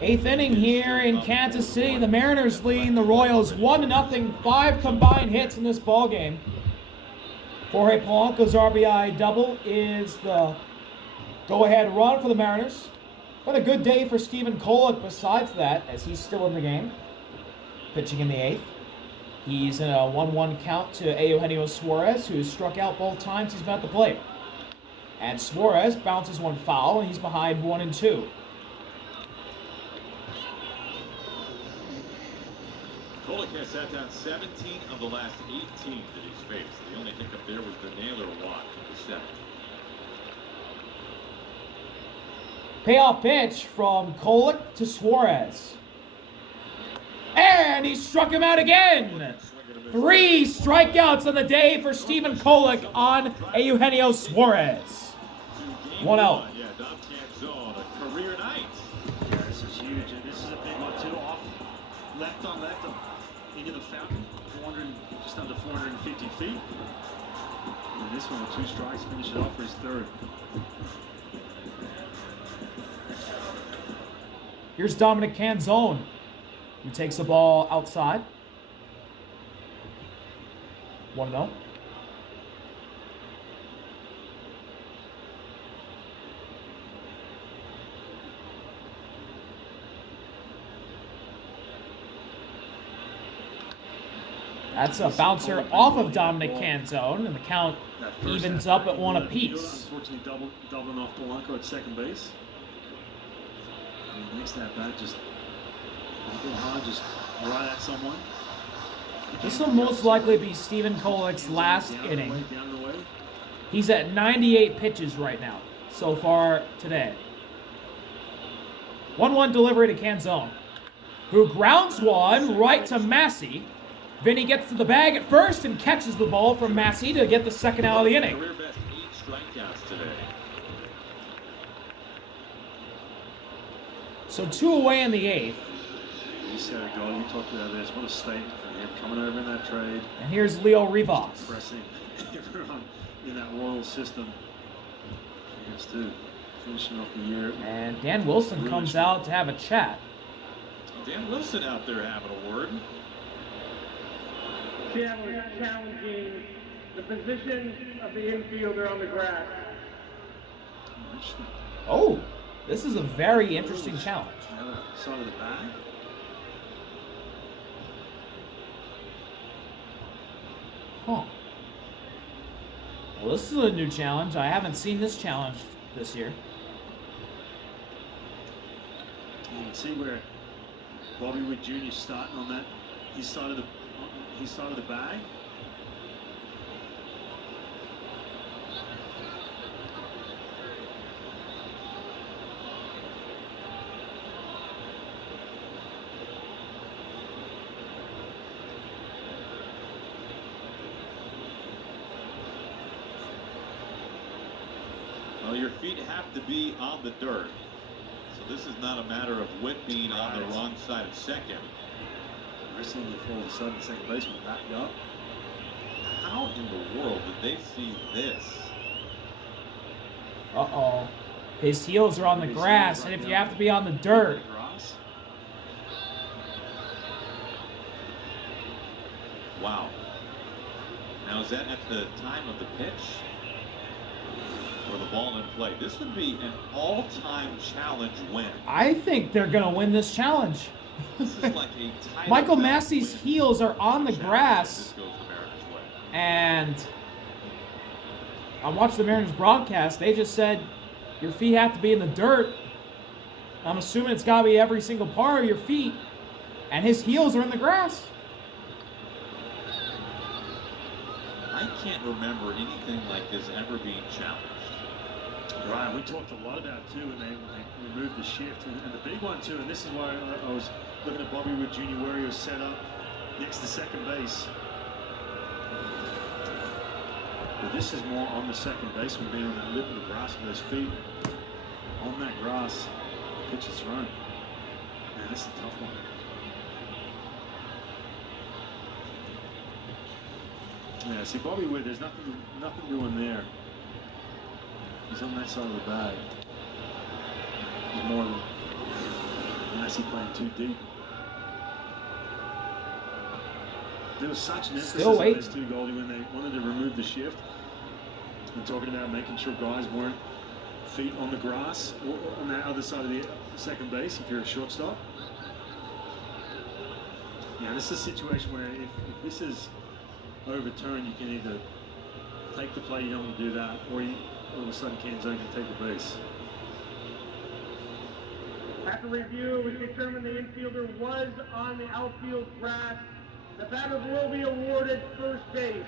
Eighth inning here in Kansas City. The Mariners lead the Royals 1-0. 5 combined hits in this ballgame. Jorge Polanco's RBI double is the go-ahead run for the Mariners. But a good day for Stephen Kolek besides that, as he's still in the game. Pitching in the eighth. He's in a 1-1 count to Eugenio Suarez, who has struck out both times he's been at the plate. And Suarez bounces one foul, and he's behind 1-2. Kolek has sat down 17 of the last 18 that he's faced. The only hiccup there was the Naylor walk in the seventh. Payoff pitch from Kolek to Suarez. And he struck him out again. 3 strikeouts on the day for Stephen Kolek on Eugenio Suarez. 1 out. Yeah, Dom Canzone, a career night. Yeah, this is huge, and this is a big one too. Off left on left into the fountain, just under 450 feet. And this one with 2 strikes, finish it off for his third. Here's Dominic Canzone, who takes the ball outside. 1-0. That's a bouncer off of Dominic Canzone, and the count evens up at 1 apiece. Unfortunately, doubling off Polanco at second base. And next at bat, just hard, just right at someone. This will most likely be Stephen Kolek's last inning. He's at 98 pitches right now, so far today. 1-1 delivery to Canzone, who grounds one right to Massey. Vinny gets to the bag at first and catches the ball from Massey to get the second out of the inning. Career best 8 strikeouts today. So 2 away in the eighth. You said it, God, you talked about this. What a statement for him coming over in that trade. And here's Leo Rivas. Impressing everyone in that Royal system. Yes, too. Finishing off the year. And Dan Wilson comes out to have a chat. Dan Wilson out there having a word. Challenging the position of the infielder on the grass. Oh, this is a very interesting challenge. Side of the bag. Huh. Well, this is a new challenge. I haven't seen this challenge this year. You can see where Bobby Witt Jr. is starting on that. His side of the bag. Well, your feet have to be on the dirt. So this is not a matter of Witt being on the wrong side of second. Wrestling before the sudden second baseman backed up. How in the world did they see this? Uh-oh. His heels are on the grass, and if you have to be on the dirt. Wow. Now is that at the time of the pitch? Or the ball in play? This would be an all-time challenge win. I think they're going to win this challenge. This is like a Michael Massey's heels are on the grass, and I watched the Mariners broadcast. They just said your feet have to be in the dirt. I'm assuming it's got to be every single part of your feet, and his heels are in the grass. I can't remember anything like this ever being challenged. Right, we talked a lot about too when they removed the shift, and the big one too, and this is why I was looking at Bobby Witt Jr. where he was set up next to second base. But this is more on the second baseman being on that lip of the grass with his feet on that grass. Pitch is thrown. Man, this is a tough one. Yeah, see Bobby Witt, there's nothing doing there. He's on that side of the bag. He's more than Massey playing too deep. There was such an emphasis on those two, Goldie, when they wanted to remove the shift. We're talking about making sure guys weren't feet on the grass or on that other side of the second base if you're a shortstop. Yeah, this is a situation where if this is overturned, you can either take the play, you don't want to do that, or all of a sudden Canzone can take the base. After review, we determined the infielder was on the outfield grass. The batter will be awarded first base.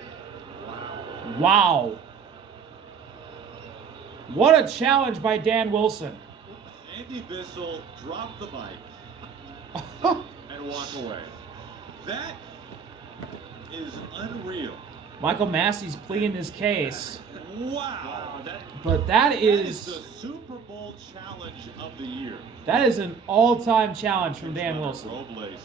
Wow. What a challenge by Dan Wilson. Andy Bissell dropped the mic and walked away. That is unreal. Michael Massey's pleading his case. Wow. But that is the Super Bowl challenge of the year. That is an all-time challenge from Dan Wilson. Robles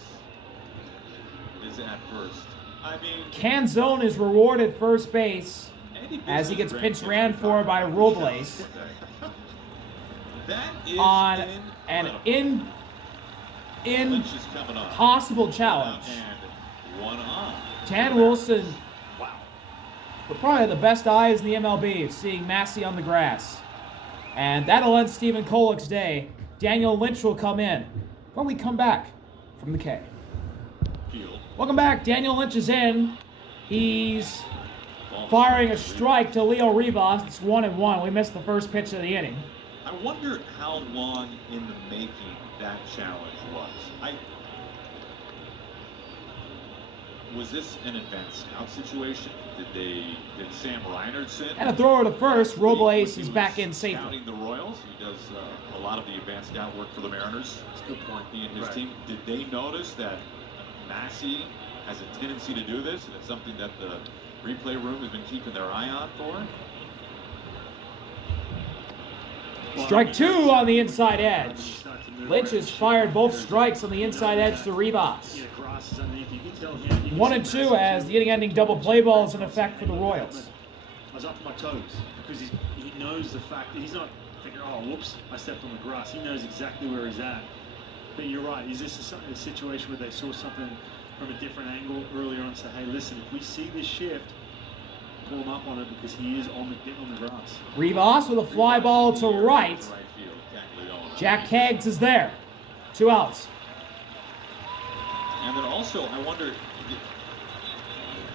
is at first. I mean, Canzone is rewarded first base as he gets pinch ran for by Robles that is on an impossible challenge. And one on. Dan Wilson, probably the best eyes in the MLB, seeing Massey on the grass. And that'll end Stephen Kolek's day. Daniel Lynch will come in when we come back from the K. Welcome back. Daniel Lynch is in. He's firing a strike to Leo Rivas. It's 1-1. We missed the first pitch of the inning. I wonder how long in the making that challenge was. Was this an advanced scout situation? Did Sam Reinert sit? And a thrower to first. Robles is back in safely. Scouting the Royals. He does a lot of the advanced scout work for the Mariners. That's a good point. He and his team. Did they notice that Massey has a tendency to do this, and it's something that the replay room has been keeping their eye on for? Strike two on the inside edge. Lynch has fired both strikes on the inside edge to Rivas. 1-2 as the inning-ending double play ball is in effect for the Royals. I was up to my toes because he knows the fact that he's not thinking, oh, whoops, I stepped on the grass. He knows exactly where he's at. But you're right. Is this a situation where they saw something from a different angle earlier on and say, hey, listen, if we see this shift, pull him up on it because he is getting on the grass. Rivas with a fly ball to right. Jack Keggs is there. 2 outs. And then also, I wonder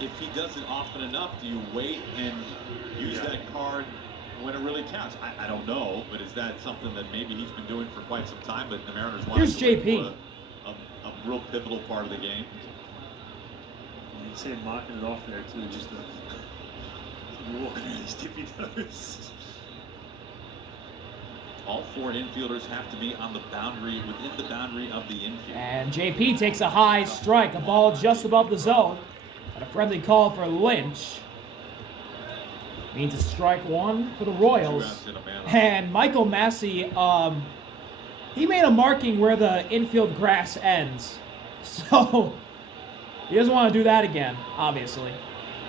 if he does it often enough, do you wait and use that card when it really counts? I don't know, but is that something that maybe he's been doing for quite some time, but the Mariners want Here's to JP. A real pivotal part of the game? You see him marking it off there, too, just walking around his tippy toes. All 4 infielders have to be on the boundary, within the boundary of the infield. And JP takes a high strike, a ball just above the zone. And a friendly call for Lynch. Means it's strike 1 for the Royals. And Michael Massey, he made a marking where the infield grass ends. So he doesn't want to do that again, obviously.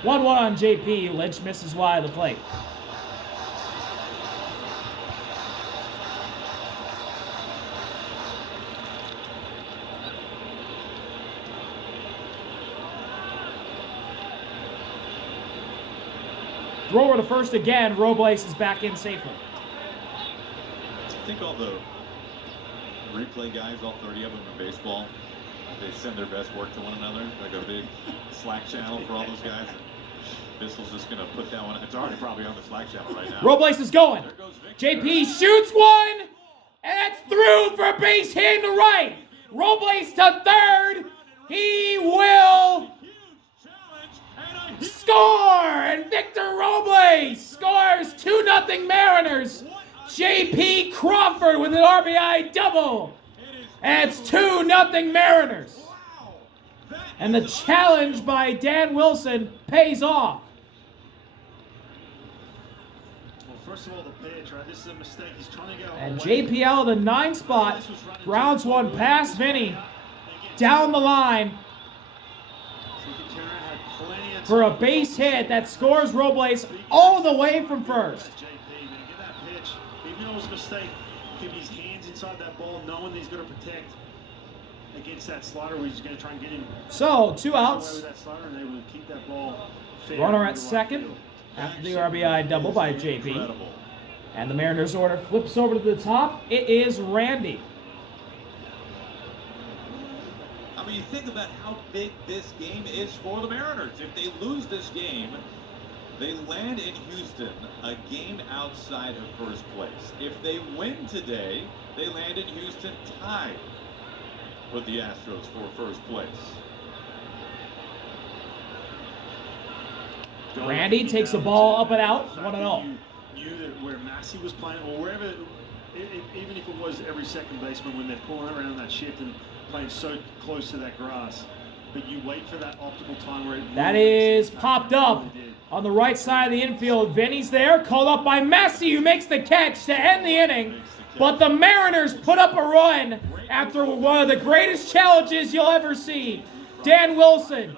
1-1 on JP. Lynch misses wide of the plate. Thrower to first again. Robles is back in safely. I think all the replay guys, all 30 of them in baseball, they send their best work to one another, like a big Slack channel for all those guys. And Bissell's just going to put that one. It's already probably on the Slack channel right now. Robles is going. JP shoots one, and it's through for a base hit to right. Robles to third. He will score, and Victor Robles scores 2-0 Mariners. JP Crawford with an RBI double. And it's 2-0 Mariners. And the challenge by Dan Wilson pays off. Well, first of all, the pitch, right? This is a mistake. He's trying to go And JPL, the 9 spot, grounds one past Vinny down the line for a base hit that scores Robles all the way from first. Get that pitch. Even though it was a mistake, keep his hands inside that ball, knowing that he's going to protect against that slider where he's going to try and get him So, 2 away outs. with that slider and able to keep that ball fair Runner into at right second field. after the RBI double by JP. Incredible. And the Mariners order flips over to the top. It is Randy. I mean, you think about how big this game is for the Mariners. If they lose this game, they land in Houston, a game outside of first place. If they win today, they land in Houston tied with the Astros for first place. Randy takes the ball up and out, 1-0. You knew that where Massey was playing, or wherever, even if it was every second baseman when they're pulling around that shift and playing so close to that grass, but you wait for that optimal time where it That really is makes an popped impact. up It really did. on the right side of the infield. Vinny's there, called up by Massey, who makes the catch to end the inning. But the Mariners put up a run after one of the greatest challenges you'll ever see. Dan Wilson,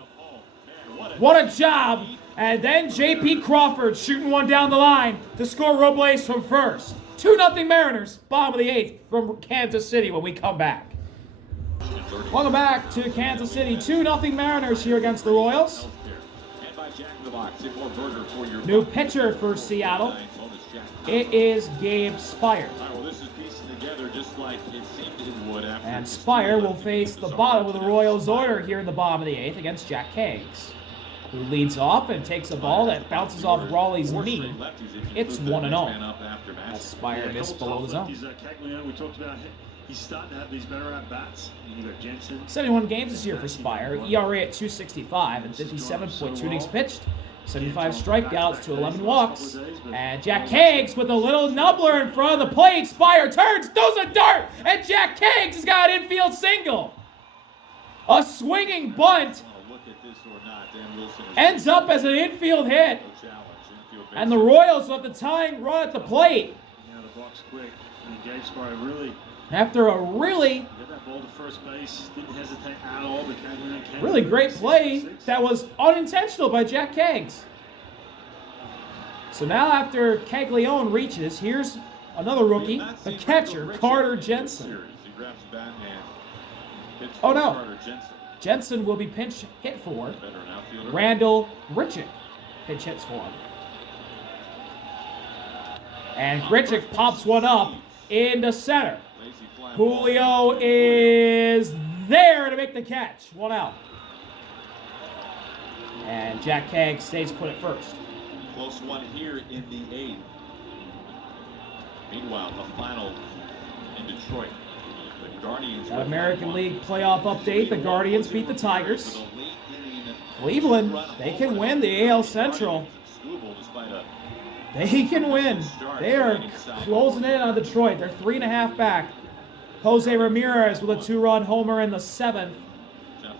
what a job. And then J.P. Crawford shooting one down the line to score Robles from first. 2-0 Mariners, bottom of the 8th from Kansas City when we come back. Welcome back to Kansas City. 2-0 Mariners here against the Royals. New pitcher for Seattle. It is Gabe Spire. And Spire will face the bottom of the Royals order here in the bottom of the 8th against Jack Keggs, who leads off and takes a ball that bounces off Raleigh's knee. It's 1-0. As Spire missed below the zone. We talked about he's starting to have these better at bats. You got Jensen. 71 games this year for Spire. ERA at 2.65 and 57.2 innings pitched. 75 strikeouts to 11 walks. And Jack Keggs with a little nubbler in front of the plate. Spire turns, throws a dart, and Jack Keggs has got an infield single. A swinging bunt ends up as an infield hit. And the Royals will have the tying run at the plate. Out of the box quick. And Gabe Spire really After a really got that ball to first base. Didn't hesitate at all. really great play that was unintentional by Jack Keggs. So now after Caglione reaches, here's another rookie, the catcher, Carter Jensen. Oh no, Jensen will be pinch hit for. Randall Grichuk pinch hits for him. And Grichuk pops one up into center. Julio is there to make the catch. 1 out. And Jack Keggs stays put at first. Close one here in the 8th. Meanwhile, the final in Detroit. The Guardians. That American League playoff update. The Guardians beat the Tigers. Cleveland, they can win the AL Central. They can win. They are closing in on Detroit. They're 3.5 back. Jose Ramirez with a 2-run homer in the 7th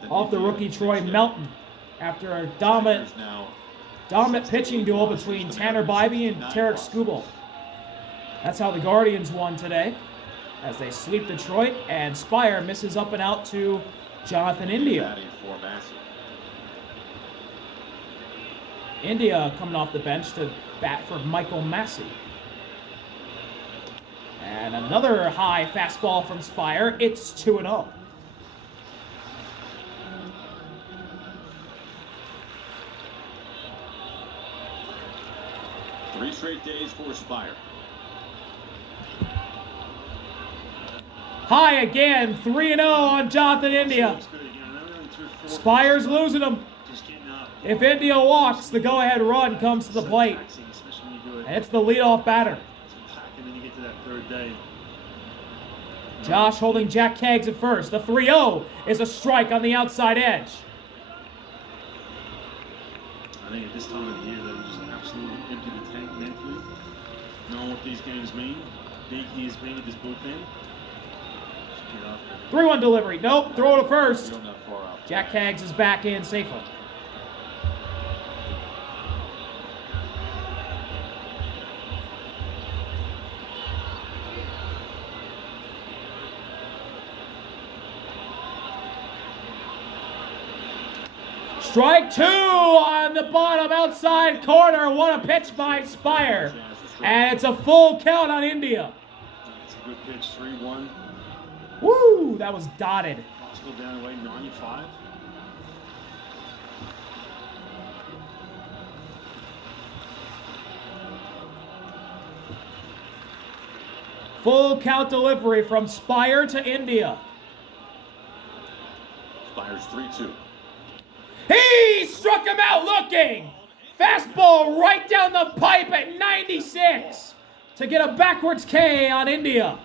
off the rookie Troy Melton after a dominant pitching duel between Tanner Bybee and Tarek Skubal. That's how the Guardians won today as they sweep Detroit, and Spire misses up and out to Jonathan India. India coming off the bench to bat for Michael Massey. And another high fastball from Spire. It's 2-0. Three straight days for Spire. High again, 3-0 on Jonathan India. Spire's losing him. If India walks, the go-ahead run comes to the plate. And it's the leadoff batter. Josh holding Jack Keggs at first. The 3-0 is a strike on the outside edge. I think at this time of the year, they would just absolutely empty the tank mentally, knowing what these games mean. Big he has been with this bullpen. 3-1 delivery. Nope, throw to first. Jack Keggs is back in safely. Strike 2 on the bottom outside corner. What a pitch by Spire. And it's a full count on India. It's a good pitch, 3-1. Woo, that was dotted. Still down away 95. Full count delivery from Spire to India. Spire's 3-2. He struck him out looking. Fastball right down the pipe at 96 to get a backwards K on India.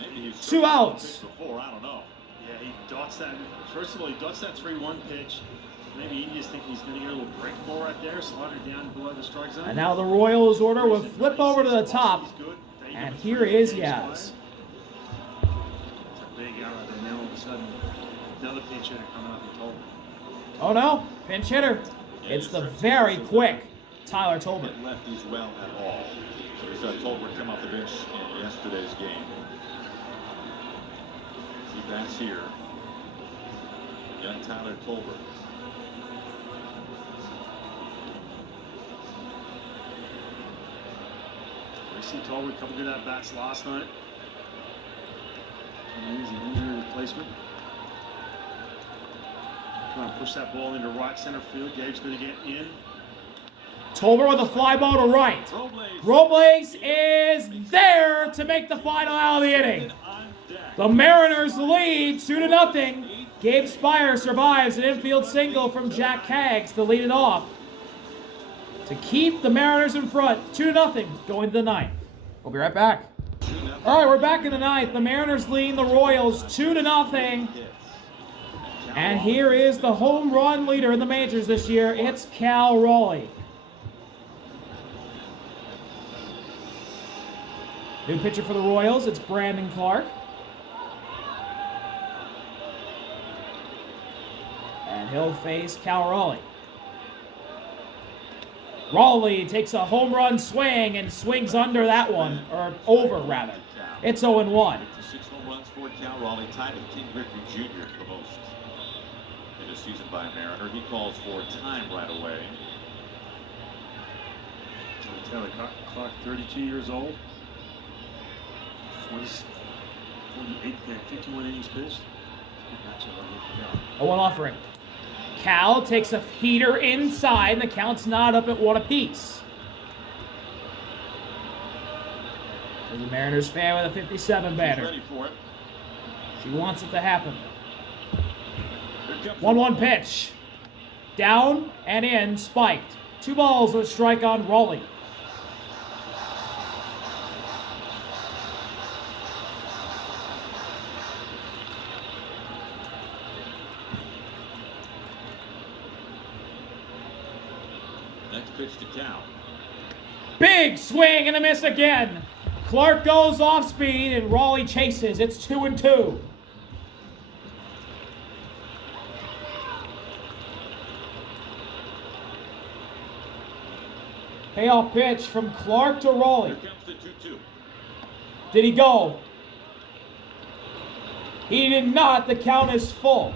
Maybe he's 2 outs. before, I don't know. Yeah, he dots that. First of all, he dots that 3-1 pitch. Maybe India's thinking he's going to get a little break ball right there, slide it down below the strike zone. And now the Royals order will flip over to the top. And here is Yaz. It's a big arrow there. Now all of a sudden, another pinch hitter coming up and Tolbert. Oh no, pinch hitter. It's the very quick Tyler Tolbert. Hit lefties well at all. So we saw Tolbert come off the bench in yesterday's game. He bats here. Young Tyler Tolbert. We see Tolbert coming to that bats last night. Easy injury replacement. Trying to push that ball into right center field. Gabe's going to get in. Tolbert with a fly ball to right. Robles is there to make the final out of the inning. The Mariners lead 2-0. Gabe Spire survives an infield single from Jack Kaggs to lead it off to keep the Mariners in front. 2-0 going to the ninth. We'll be right back. All right, we're back in the ninth. The Mariners lead the Royals 2-0. And here is the home run leader in the majors this year. It's Cal Raleigh. New pitcher for the Royals, it's Brandon Clark. And he'll face Cal Raleigh. Raleigh takes a home run swing and swings under that one, or over rather. It's 0-1. 6 home runs for Cal Raleigh, tied with King Griffey Jr. for most in a season by a Mariner. He calls for time right away. Taylor Clark, 32 years old. 48, 51 innings pitched. 0-1 offering. Cal takes a heater inside, and the count's not up at 1 apiece. There's a Mariners fan with a 57 banner. Ready for it. She wants it to happen. 1-1 pitch. Down and in, spiked. 2 balls with a strike on Raleigh. Next pitch to Cal. Big swing and a miss again. Clark goes off speed and Raleigh chases. It's 2-2. Payoff pitch from Clark to Raleigh. Here comes the 2-2. Did he go? He did not. The count is full.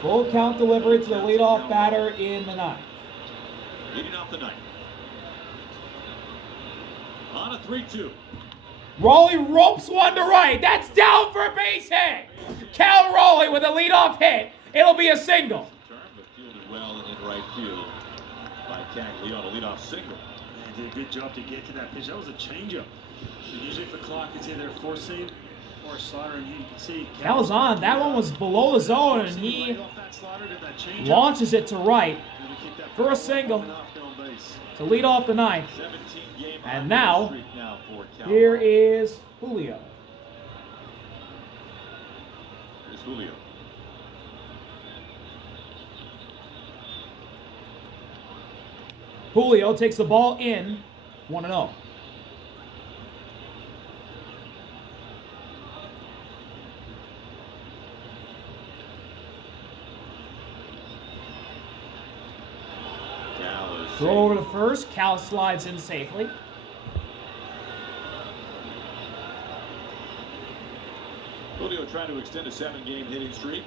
Full count delivery to the leadoff batter in the ninth. Leading off the ninth. On a 3-2. Raleigh ropes one to right. That's down for a base hit. Cal Raleigh with a leadoff hit. It'll be a single. Turn, but fielded well in right field by Cagley on a leadoff single. Man, did a good job to get to that pitch. That was a changeup. Usually for Clark, it's either a 4-seam or a slider, and you can see That was on. That one was below the zone, and he launches it to right for a single to lead off the ninth. And now, here is Julio. Here's Julio. Julio takes the ball in, 1-0. Throw over to first. Cal slides in safely. Julio trying to extend a 7-game hitting streak.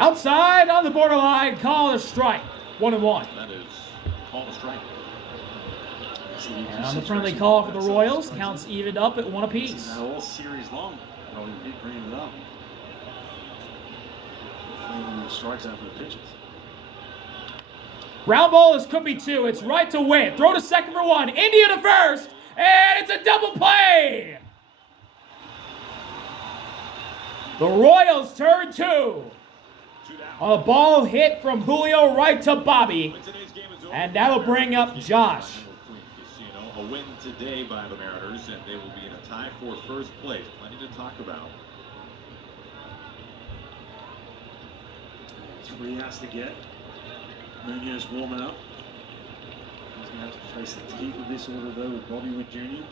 Outside on the borderline, call it a strike. 1-1. That is called a strike. And on the friendly call for the Royals, counts evened up at 1 apiece. Now all series long, probably keep bringing it up. Finding the strikes out for the pitches. Ground ball is could be 2. It's right to win. Throw to second for 1. India to first. And it's a double play. The Royals turn 2. On a ball hit from Julio right to Bobby. And that'll bring up Josh. A win today by the Mariners, and they will be in a tie for first place. Plenty to talk about. 3 has to get. Munoz warming up. He's going to have to face the teeth of this order, though, with Bobby Witt Jr.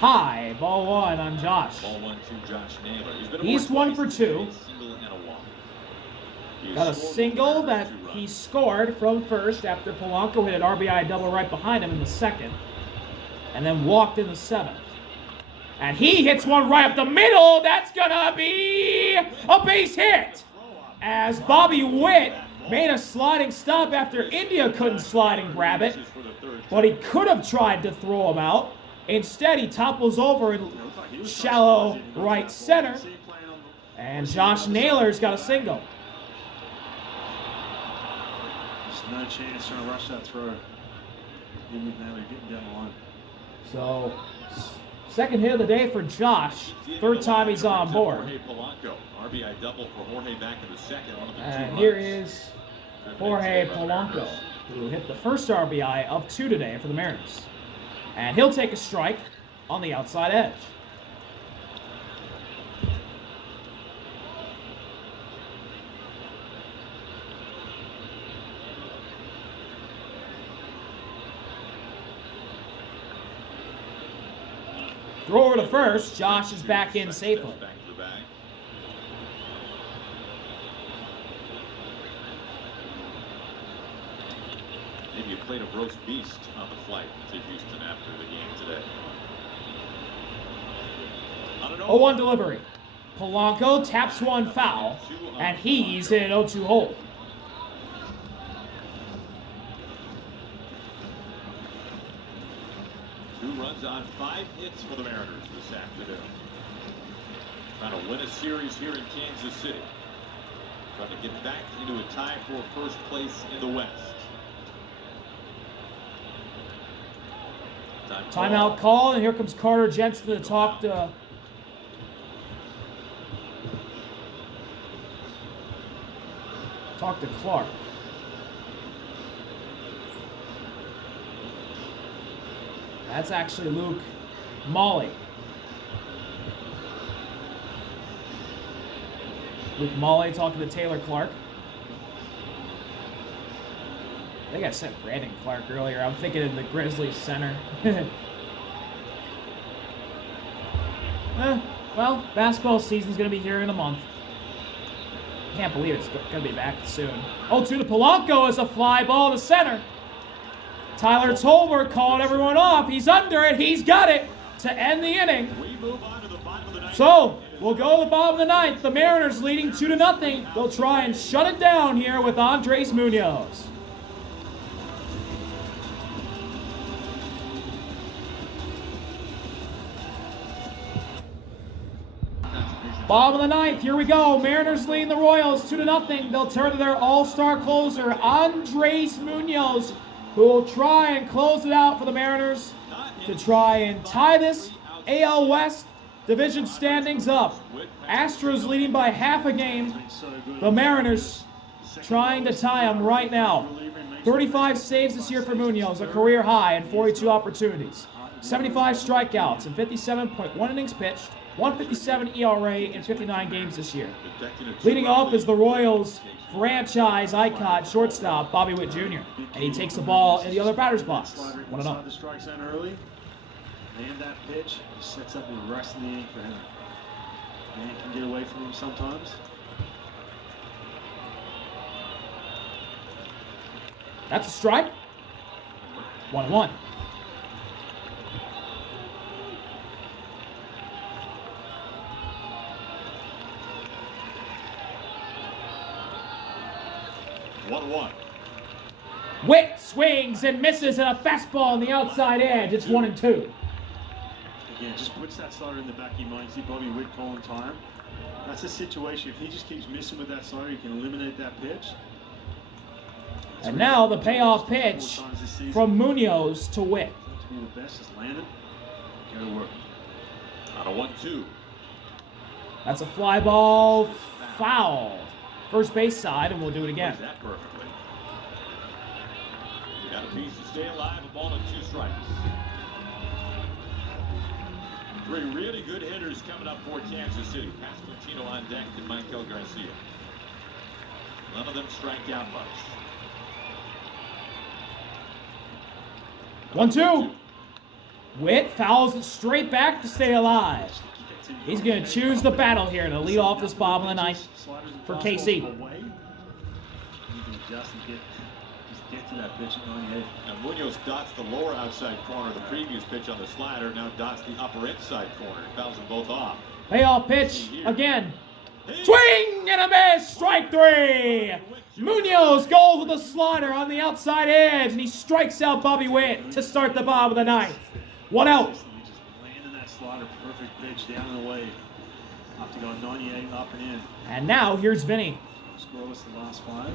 High, ball 1 on Josh. Ball 1 to Josh Naylor. He's 1 for 2. Single and a walk. Got a single that he scored from first after Polanco hit an RBI double right behind him in the second. And then walked in the 7th. And he hits one right up the middle. That's gonna be a base hit. As Bobby Witt made a sliding stop after India couldn't slide and grab it. But he could have tried to throw him out. Instead, he topples over in shallow right center. And Josh Naylor's got a single. There's no chance trying to rush that throw. Naylor getting down the line. So, second hit of the day for Josh. Third time he's on board. RBI double for Jorge back in the second. And here is Jorge Polanco, who hit the first RBI of 2 today for the Mariners. And he'll take a strike on the outside edge. Throw over to first. Josh is back in safely. Maybe a plate of roast beast on the flight to Houston after the game today. 0-1 delivery. Polanco taps one foul, and he's in an 0-2 hole. Two runs on 5 hits for the Mariners this afternoon. Trying to win a series here in Kansas City. Trying to get back into a tie for first place in the West. Timeout call, and here comes Carter Jensen to talk to Clark. That's actually Luke Molly. Luke Molly talking to Taylor Clark. I think I said Brandon Clark earlier. I'm thinking of the Grizzlies center. Well, basketball season's going to be here in a month. Can't believe it's going to be back soon. 0-2 to Polanco as a fly ball to center. Tyler Tolbert calling everyone off. He's under it. He's got it to end the inning. So, we'll go to the bottom of the ninth. The Mariners leading 2-0. They'll try and shut it down here with Andres Munoz. Bottom of the ninth, here we go. Mariners leading the Royals 2-0. They'll turn to their all-star closer, Andres Munoz, who will try and close it out for the Mariners to try and tie this AL West division standings up. Astros leading by half a game. The Mariners trying to tie them right now. 35 saves this year for Munoz, a career high in 42 opportunities. 75 strikeouts and 57.1 innings pitched. 157 ERA in 59 games this year. Leading off is the Royals' franchise icon shortstop, Bobby Witt Jr. And he takes the ball in the other batter's box. 1-0. The strike zone early. And that pitch sets up the rest of the inning for him. Man can get away from him sometimes. That's a strike. 1-1. 1-1. Witt swings and misses at a fastball on the outside edge. It's 1-2. Again, just puts that slider in the back of your mind. See Bobby Witt calling time. That's a situation. If he just keeps missing with that slider, he can eliminate that pitch. And now the payoff pitch from Munoz to Witt. To be the best, just land it. Go to work. On a 1-2. That's a fly ball foul. First base side, and we'll do it again. Plays that perfectly. You got a piece to stay alive, a ball and 2 strikes. 3 really good hitters coming up for Kansas City. Pasquantino on deck and Michael Garcia. None of them strike out much. 1-2. Witt fouls it straight back to stay alive. He's going to choose the battle here to lead off this bottom of the ninth for KC. You can adjust and get to that pitch at 98. And Munoz dots the lower outside corner. The previous pitch on the slider now dots the upper inside corner. Fouls them both off. Payoff pitch again. Swing and a miss. Strike 3. Munoz goes with a slider on the outside edge, and he strikes out Bobby Witt to start the bottom of the ninth. 1 out. Just landing that slider, perfect pitch down and away. After going 98 up and in. And now here's Vinny. Scoreless the last 5.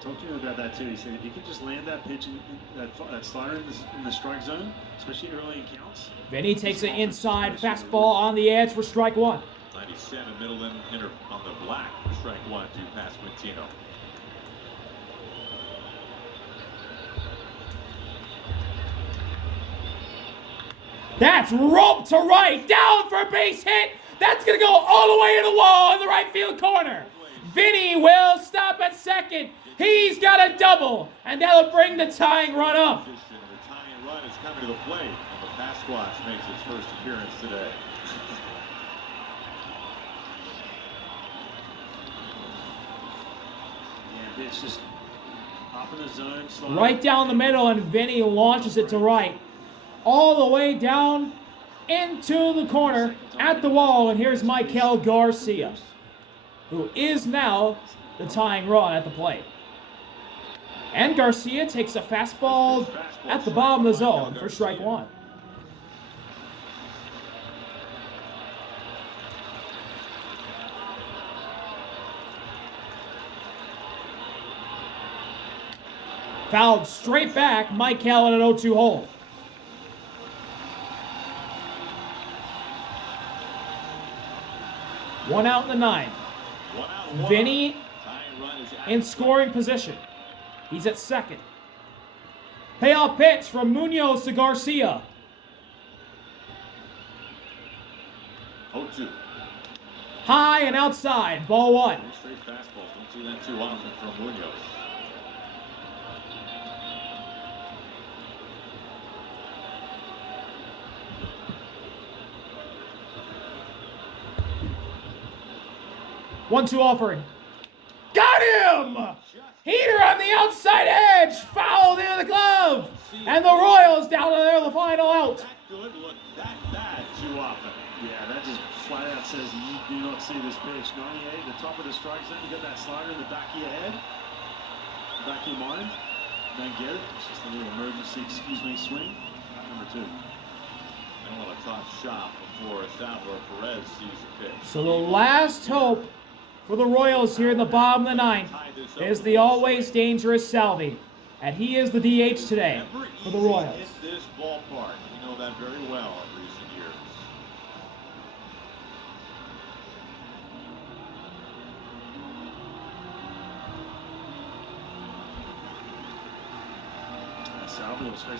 Talk to you about that too. He said if you could just land that pitch, that slider in the strike zone, especially early in counts. Vinny takes an inside fastball on the edge for strike 1. 97 middle inner on the black for strike 1 to Pasquantino. That's roped to right, down for a base hit. That's going to go all the way to the wall in the right field corner. Vinny will stop at second. He's got a double, and that'll bring the tying run up. The tying run is coming to the plate, and the Pasquatch makes its first appearance today. Yeah, it's just up in the zone. Right down the middle, and Vinny launches it to right. All the way down into the corner at the wall, and here's Michael Garcia, who is now the tying run at the plate. And Garcia takes a fastball at the bottom of the zone for strike 1. Fouled straight back, Michael in an 0-2 hole. 1 out in the 9th. Vinny in scoring position. He's at second. Payoff pitch from Munoz to Garcia. 0-2. High and outside, ball 1. Straight fastballs. Don't see that too often from Munoz. One-two offering. Got him! Heater on the outside edge. Fouled into the glove. And the Royals down to their final out. That good look that bad too often. Yeah, that just flat out says you do not see this pitch. 98, the top of the strike zone. You got that slider in the back of your head, back of your mind. Don't get it. It's just a little emergency, swing. Number 2. I don't want to talk shop before Salvador Perez sees the pitch. So the last hope for the Royals here in the bottom of the 9th is the always dangerous Salvi. And he is the DH today for the Royals. In this ballpark, you know that very well in recent years.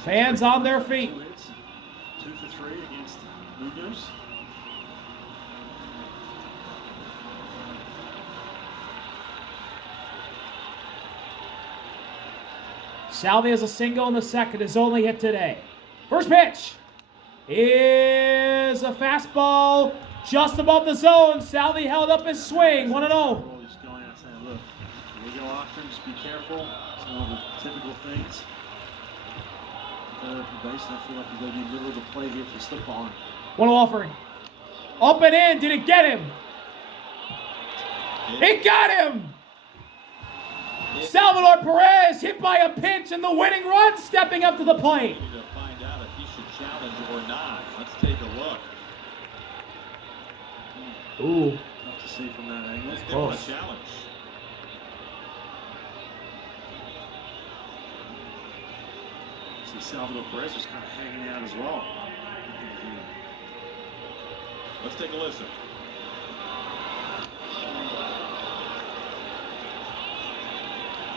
Fans on their feet. 2 for 3 against Munoz. Salvi has a single in the second, his only hit today. First pitch is a fastball just above the zone. Salvi held up his swing, 1-0. Just going out saying, look, we go after him, just be careful. Some of the typical things. Base, and I feel like you're going to be middle of the play here if you slip on. 1-0 offering. Up and in, did it get him? He got him! Salvador Perez hit by a pitch and the winning run stepping up to the plate. We need to find out if he should challenge or not. Let's take a look. Ooh, Tough to see from that angle. They want close. a challenge. See, Salvador Perez was kind of hanging out as well. Let's take a listen.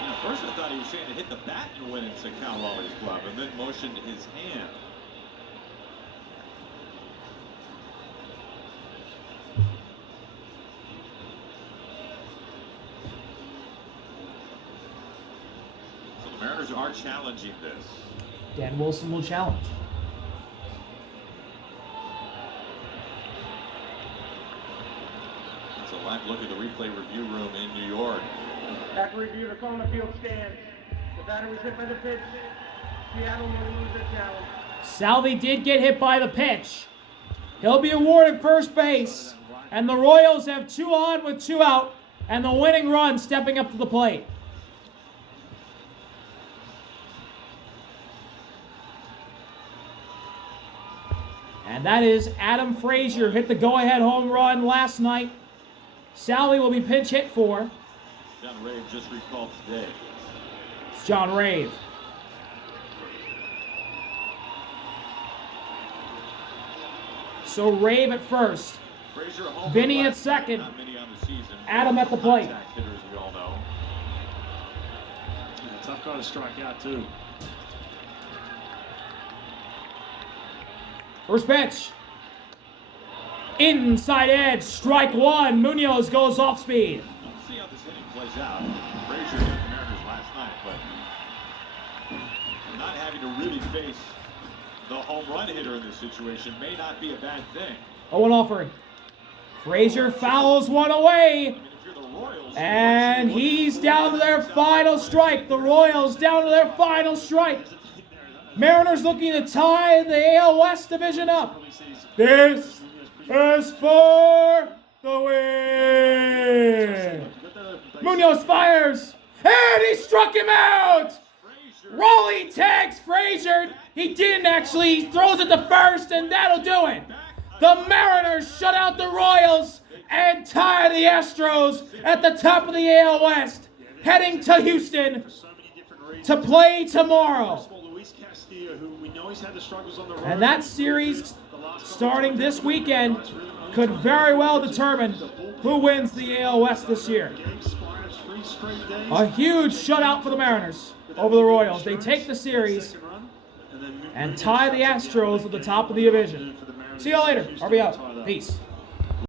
At first I thought he was saying to hit the bat and win into Cal Raleigh's glove, and then motioned his hand. So the Mariners are challenging this. Dan Wilson will challenge. It's a live look at the replay review room in New York. After review, the call on the field stands. The batter was hit by the pitch. Seattle may lose their challenge. Salvi did get hit by the pitch. He'll be awarded first base. And the Royals have 2 on with 2 out. And the winning run stepping up to the plate. And that is Adam Frazier hit the go-ahead home run last night. Salvi will be pinch hit for. John Rave just recalled today. It's John Rave. So Rave at first. Frazier a home Vinny run at last night, second. not many on the season. Adam at the plate. Contact hitters, we all know. Yeah, tough guy to strike out, too. First pitch. Inside edge. Strike 1. Munoz goes off speed. We'll see how this inning plays out. Frazier hit the Mariners last night, but not having to really face the home run hitter in this situation may not be a bad thing. 0-1 offering. Frazier fouls one away. I mean, if you're the Royals, And he's down to their final strike. The Royals down to their final strike. Mariners looking to tie the AL West division up. This is for the win. Munoz fires. And he struck him out. Raleigh tags Frazier. He didn't actually. He throws it to first, and that'll do it. The Mariners shut out the Royals and tie the Astros at the top of the AL West, heading to Houston to play tomorrow. And that series, starting this weekend, could very well determine who wins the AL West this year. A huge shutout for the Mariners over the Royals. They take the series and tie the Astros at the top of the division. See you later. RBI out. Peace.